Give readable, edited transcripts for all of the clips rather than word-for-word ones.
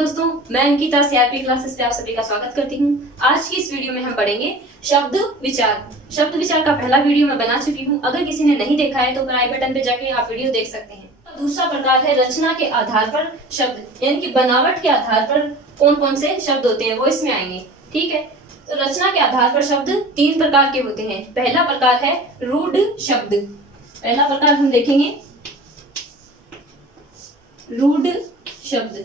दोस्तों, मैं Ankita CRP classes पे आप सभी का स्वागत करती हूँ। आज की इस वीडियो में हम पढ़ेंगे शब्द विचार। शब्द विचार का पहला वीडियो मैं बना चुकी हूँ। अगर किसी ने नहीं देखा है तो आई बटन पे जाके आप वीडियो देख सकते हैं। दूसरा प्रकार है रचना के आधार पर शब्द, यानी कि बनावट के आधार पर कौन कौन से शब्द होते हैं वो इसमें आएंगे। ठीक है, तो रचना के आधार पर शब्द तीन प्रकार के होते हैं। पहला प्रकार है रूढ़ शब्द। पहला प्रकार हम देखेंगे रूढ़ शब्द।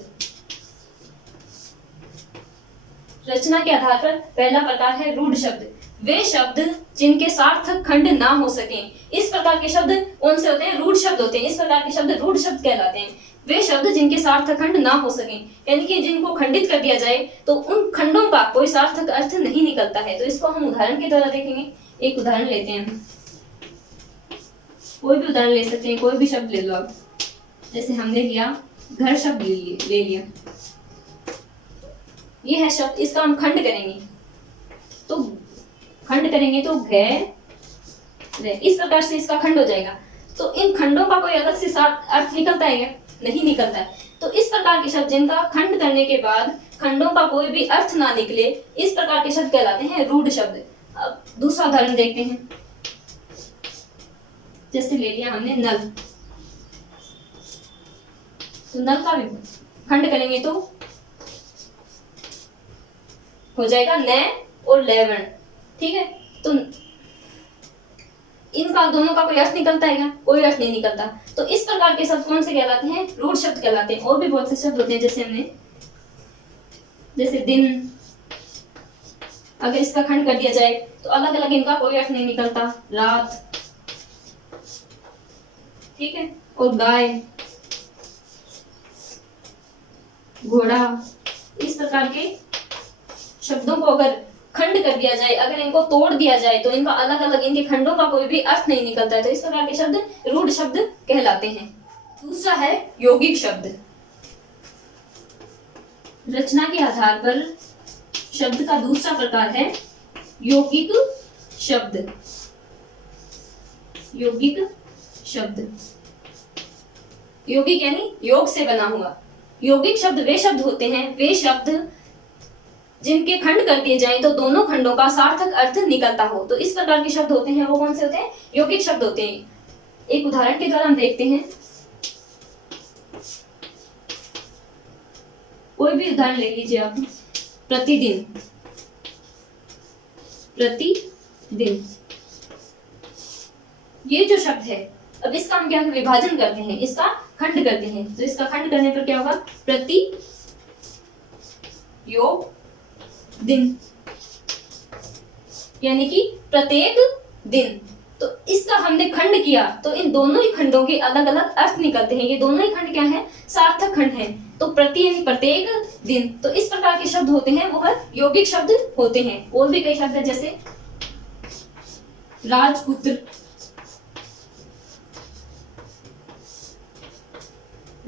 रचना के आधार पर पहला प्रकार है रूढ़ शब्द। वे शब्द जिनके सार्थक खंड ना हो सके, इस प्रकार के शब्द कौन से होते हैं? रूढ़ शब्द होते हैं। इस प्रकार के शब्द रूढ़ शब्द कहलाते हैं। वे शब्द जिनके सार्थक खंड ना हो सके, यानी कि जिनको खंडित कर दिया जाए तो उन खंडों का कोई सार्थक अर्थ नहीं निकलता है। तो इसको हम उदाहरण के द्वारा देखेंगे। एक उदाहरण लेते हैं, कोई भी उदाहरण ले सकते हैं, कोई भी शब्द ले लो आप। जैसे हमने लिया घर शब्द ले लिया, ये है शब्द, इसका हम खंड करेंगे तो इस प्रकार से इसका खंड हो जाएगा। तो इन खंडों का कोई अलग से अर्थ निकलता है क्या? नहीं निकलता है। तो इस प्रकार के शब्द जिनका खंड करने के बाद खंडों का कोई भी अर्थ ना निकले, इस प्रकार के शब्द कहलाते हैं रूढ़ शब्द। अब दूसरा उदाहरण देखते हैं। जैसे ले लिया हमने नल, तो नल का भी खंड करेंगे तो हो जाएगा न और लेवण। ठीक है, तो इनका दोनों का कोई अर्थ निकलता है क्या? कोई अर्थ नहीं निकलता। तो इस प्रकार के शब्द कौन से कहलाते हैं? रूढ़ शब्द कहलाते हैं। और भी बहुत से शब्द होते हैं, जैसे दिन, अगर इसका खंड कर दिया जाए तो अलग अलग इनका कोई अर्थ नहीं निकलता। रात, ठीक है, और गाय, घोड़ा, इस प्रकार के शब्दों को अगर खंड कर दिया जाए, अगर इनको तोड़ दिया जाए तो इनका अलग अलग, इनके खंडों का कोई भी अर्थ नहीं निकलता है। तो इस प्रकार के शब्द रूढ़ शब्द कहलाते हैं। दूसरा है यौगिक शब्द। रचना के आधार पर शब्द का दूसरा प्रकार है यौगिक शब्द। यौगिक शब्द, यौगिक यानी योग से बना हुआ। यौगिक शब्द वे शब्द होते हैं, वे शब्द जिनके खंड कर दिए जाएं तो दोनों खंडों का सार्थक अर्थ निकलता हो। तो इस प्रकार के शब्द होते हैं, वो कौन से होते हैं? यौगिक शब्द होते हैं। एक उदाहरण के द्वारा हम देखते हैं। कोई भी उदाहरण ले लीजिए आप। प्रतिदिन, प्रतिदिन, ये जो शब्द है, अब इसका हम क्या विभाजन करते हैं, इसका खंड करते हैं। तो इसका खंड करने पर क्या होगा? प्रति योग दिन, यानी कि प्रत्येक दिन। तो इसका हमने खंड किया तो इन दोनों ही खंडों के अलग अलग अर्थ निकलते हैं। ये दोनों ही खंड क्या है? सार्थक खंड है। तो प्रति यानी प्रत्येक दिन। तो इस प्रकार के शब्द होते हैं, वो है यौगिक शब्द होते हैं। और भी कई शब्द है, जैसे राजपुत्र,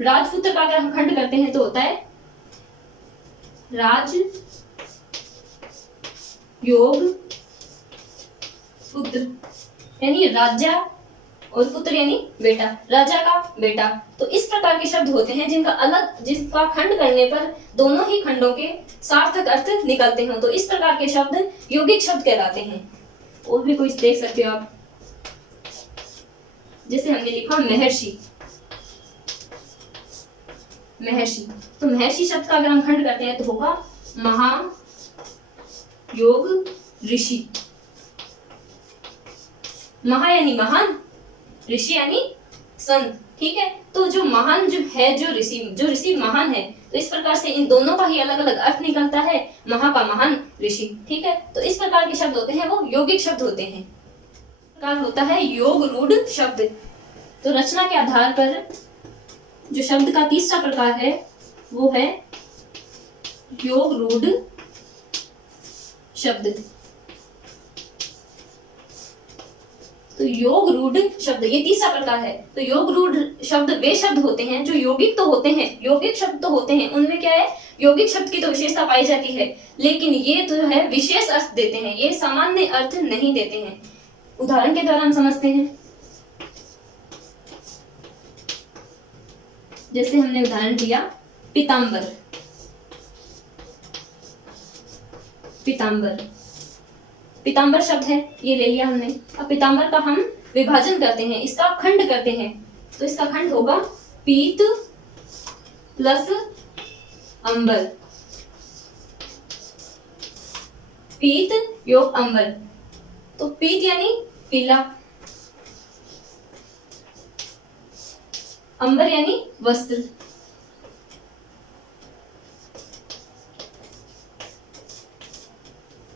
राजपुत्र का अगर हम खंड करते हैं तो होता है राज योग पुत्र, यानी राजा और पुत्र यानी बेटा, राजा का बेटा। तो इस प्रकार के शब्द होते हैं जिसका खंड करने पर दोनों ही खंडों के सार्थक अर्थ निकलते हैं। तो इस प्रकार के शब्द यौगिक शब्द कहलाते हैं। और भी कुछ देख सकते हो आप। जैसे हमने लिखा महर्षि, महर्षि, तो महर्षि शब्द का अगर हम खंड करते हैं तो होगा महा योग ऋषि। महा यानी महान, ऋषि यानी संत। ठीक है, तो जो महान जो ऋषि महान है, तो इस प्रकार से इन दोनों का ही अलग अलग अर्थ निकलता है। महा का महान, ऋषि। ठीक है, तो इस प्रकार के शब्द होते हैं, वो यौगिक शब्द होते हैं। प्रकार होता है योग रूढ़ शब्द। तो रचना के आधार पर जो शब्द का तीसरा प्रकार है वो है योग रूढ़ शब्द। तो योग रूढ़ शब्द ये तीसरा प्रकार है। तो योग रूढ़ शब्द वे शब्द होते हैं जो यौगिक तो होते हैं, यौगिक शब्द तो होते हैं, उनमें क्या है? यौगिक शब्द की तो विशेषता पाई जाती है, लेकिन ये तो है विशेष अर्थ देते हैं, ये सामान्य अर्थ नहीं देते हैं। उदाहरण के द्वारा हम समझते हैं। जैसे हमने उदाहरण दिया पीताम्बर, पीतांबर। पीतांबर शब्द है, ये ले लिया हमने। अब पीतांबर का हम विभाजन करते हैं, इसका खंड करते हैं, तो इसका खंड होगा पीत प्लस अंबर। पीत योग अंबर, तो पीत यानी पीला, अंबर यानी वस्त्र।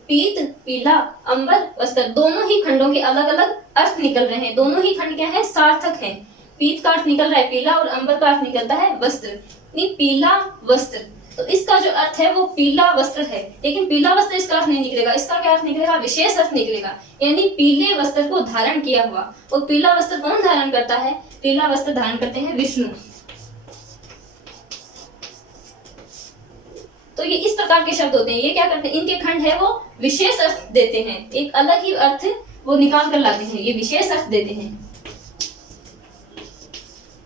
पीत पीला, अंबर वस्त्र, दोनों ही खंडों के अलग अलग अर्थ निकल रहे हैं। दोनों ही खंड क्या है, सार्थक है। पीत का अर्थ निकल रहा है पीला और अंबर का अर्थ निकलता है वस्त्र, यानी पीला वस्त्र। तो इसका जो अर्थ है वो पीला वस्त्र है, लेकिन पीला वस्त्र इसका अर्थ नहीं निकलेगा। इसका क्या अर्थ निकलेगा, विशेष अर्थ निकलेगा, यानी पीले वस्त्र को धारण किया हुआ। और पीला वस्त्र कौन धारण करता है, पीला वस्त्र धारण करते हैं विष्णु। तो ये इस प्रकार के शब्द होते हैं। ये क्या करते हैं, इनके खंड है वो विशेष अर्थ देते हैं, एक अलग ही अर्थ वो निकाल कर लाते हैं, ये विशेष अर्थ देते हैं।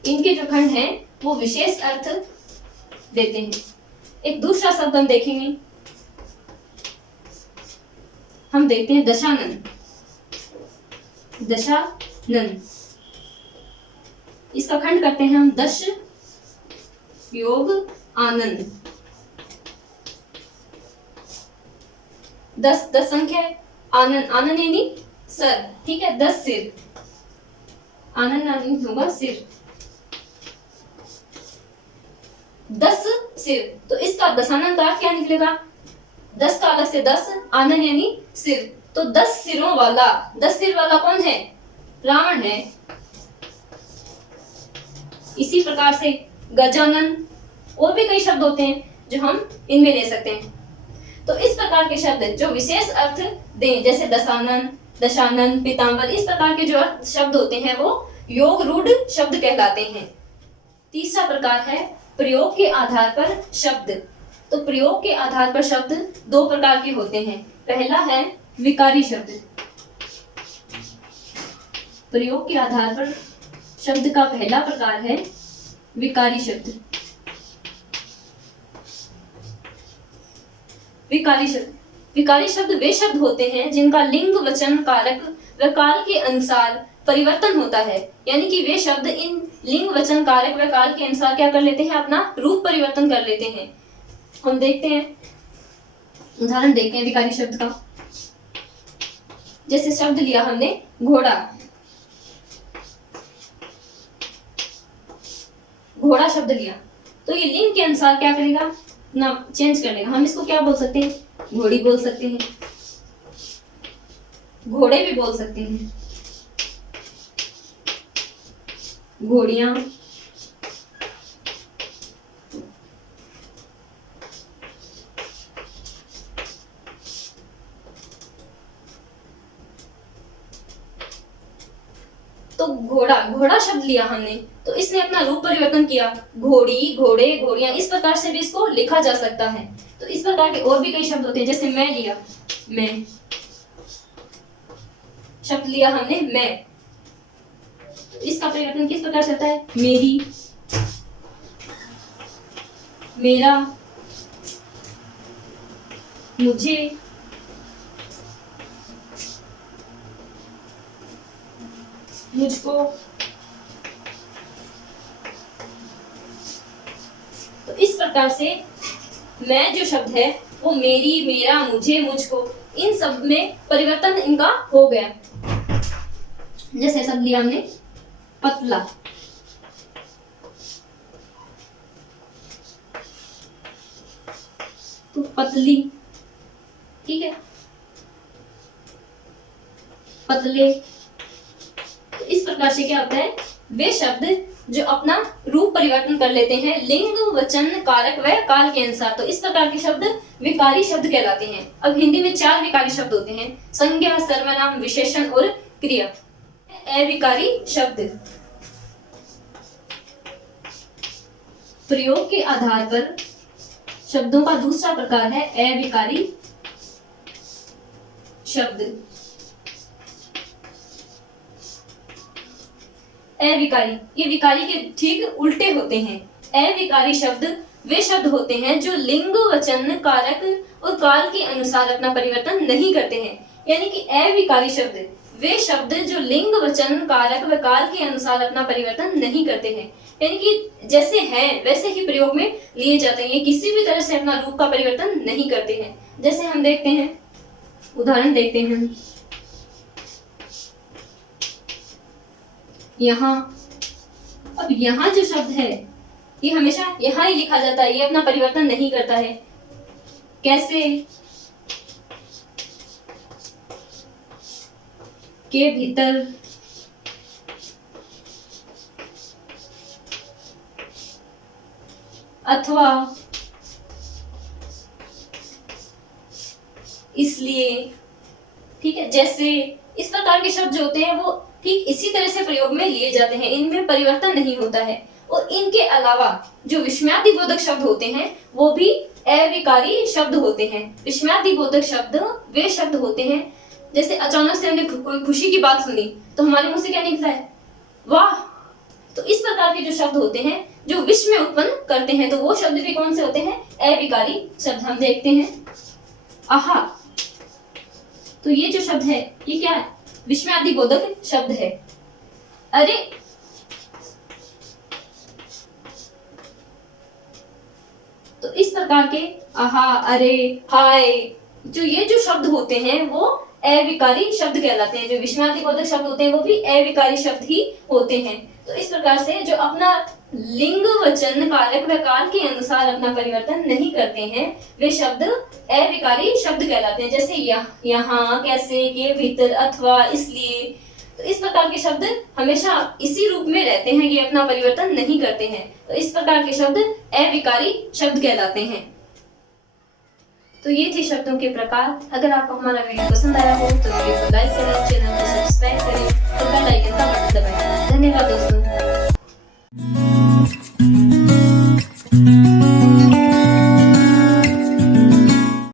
इनके जो खंड हैं वो विशेष अर्थ देते हैं। एक दूसरा शब्द हम देखेंगे, हम देखते हैं दशानन। दशानन, इसका खंड करते हैं हम दश योग आनंद। 10 10 संख्या है, आनंद आनंद यानी सर, ठीक है, 10 सिर, आनंद आनंद होगा सिर, 10 सिर। तो इसका दशानन का अर्थ क्या निकलेगा, 10 का अलग से 10, आनंद यानी सिर, तो 10 सिरों वाला। 10 सिर वाला कौन है, रावण है। इसी प्रकार से गजानन, और भी कई शब्द होते हैं जो हम इनमें ले सकते हैं। तो इस प्रकार के शब्द जो विशेष अर्थ दें, जैसे दशानन, दशानन, पीतांबर, इस प्रकार के जो अर्थ शब्द होते हैं वो योग रूढ़ शब्द कहलाते हैं। तीसरा प्रकार है प्रयोग के आधार पर शब्द। तो प्रयोग के आधार पर शब्द 2 प्रकार के होते हैं। पहला है विकारी शब्द। प्रयोग के आधार पर शब्द का पहला प्रकार है विकारी शब्द। विकारी शब्द, विकारी शब्द वे शब्द होते हैं जिनका लिंग वचन कारक व काल के अनुसार परिवर्तन होता है, यानी कि वे शब्द इन लिंग वचन कारक व काल के अनुसार क्या कर लेते हैं, अपना रूप परिवर्तन कर लेते हैं। हम देखते हैं, उदाहरण देखते हैं विकारी शब्द का। जैसे शब्द लिया हमने घोड़ा, घोड़ा शब्द लिया, तो ये लिंग के अनुसार क्या करेगा, ना चेंज कर लेगा। हम इसको क्या बोल सकते हैं, घोड़ी बोल सकते हैं, घोड़े भी बोल सकते हैं, घोड़ियां, तो घोड़ा, घोड़ा शब्द लिया हमने, तो इसने अपना रूप परिवर्तन किया, घोड़ी, घोड़े, घोड़ियां, इस प्रकार से भी इसको लिखा जा सकता है। तो इस प्रकार के और भी कई शब्द होते हैं। जैसे मैं लिया, मैं शब्द लिया हमने, मैं, तो इसका परिवर्तन किस प्रकार से होता है, मेरी, मेरा, मुझे, मुझको। तो इस प्रकार से मैं जो शब्द है वो मेरी, मेरा, मुझे, मुझको, इन सब में परिवर्तन इनका हो गया। जैसे शब्द लिया हमने पतला, तो पतली, ठीक है, पतले। तो इस प्रकार से क्या होता है, वे शब्द जो अपना रूप परिवर्तन कर लेते हैं लिंग वचन कारक व काल के अनुसार, तो इस प्रकार के शब्द विकारी शब्द कहलाते हैं। अब हिंदी में 4 विकारी शब्द होते हैं, संज्ञा, सर्वनाम, विशेषण और क्रिया। अविकारी शब्द, प्रयोग के आधार पर शब्दों का दूसरा प्रकार है अविकारी शब्द। अविकारी, ये विकारी के ठीक उल्टे होते हैं। अविकारी शब्द वे शब्द होते हैं जो लिंग, वचन, कारक और काल के अनुसार अपना परिवर्तन नहीं करते हैं। यानी कि अविकारी शब्द वे शब्द जो लिंग, वचन, कारक व काल के अनुसार अपना परिवर्तन नहीं करते हैं। यानी कि जैसे हैं वैसे ही प्रयोग में लिए जाते हैं, ये किसी भी तरह से अपना रूप का परिवर्तन नहीं करते हैं। जैसे हम देखते हैं, उदाहरण देखते हैं, यहाँ, अब यहाँ जो शब्द है ये हमेशा यहाँ ही लिखा जाता है, ये अपना परिवर्तन नहीं करता है। कैसे? के भीतर, अथवा, इसलिए, ठीक है। जैसे इस प्रकार के शब्द जो होते हैं वो ठीक इसी तरह से प्रयोग में लिए जाते हैं, इनमें परिवर्तन नहीं होता है। और इनके अलावा जो विस्मयादिबोधक शब्द होते हैं वो भी अविकारी शब्द होते हैं। विस्मयादिबोधक शब्द वे शब्द होते हैं, जैसे अचानक से हमने कोई खुशी की बात सुनी तो हमारे मुंह से क्या निकलता है? वाह। तो इस प्रकार के जो शब्द होते हैं जो विस्मय उत्पन्न करते हैं, तो वो शब्द भी कौन से होते हैं? अविकारी शब्द। हम देखते हैं, आहा, तो ये जो शब्द है ये क्या है? विस्मयादिबोधक शब्द है। अरे, तो इस प्रकार के आहा, अरे, हाय, जो ये जो शब्द होते हैं वो अविकारी शब्द कहलाते हैं। जो विस्मयादिबोधक शब्द होते हैं वो भी अविकारी शब्द ही होते हैं। तो इस प्रकार से जो अपना लिंग, वचन, कारक व काल के अनुसार अपना परिवर्तन नहीं करते हैं वे शब्द अविकारी शब्द कहलाते हैं। जैसे यहाँ, कैसे, के भीतर, अथवा, इसलिए। तो इस प्रकार के शब्द हमेशा इसी रूप में रहते हैं, ये अपना परिवर्तन नहीं करते हैं। तो इस प्रकार के शब्द अविकारी शब्द कहलाते हैं। तो ये थे शब्दों के प्रकार। अगर आपको हमारा वीडियो पसंद आया हो तो वीडियो को लाइक करें, चैनल को सब्सक्राइब करें और बेल आइकन का बटन दबाएं। धन्यवाद दोस्तों।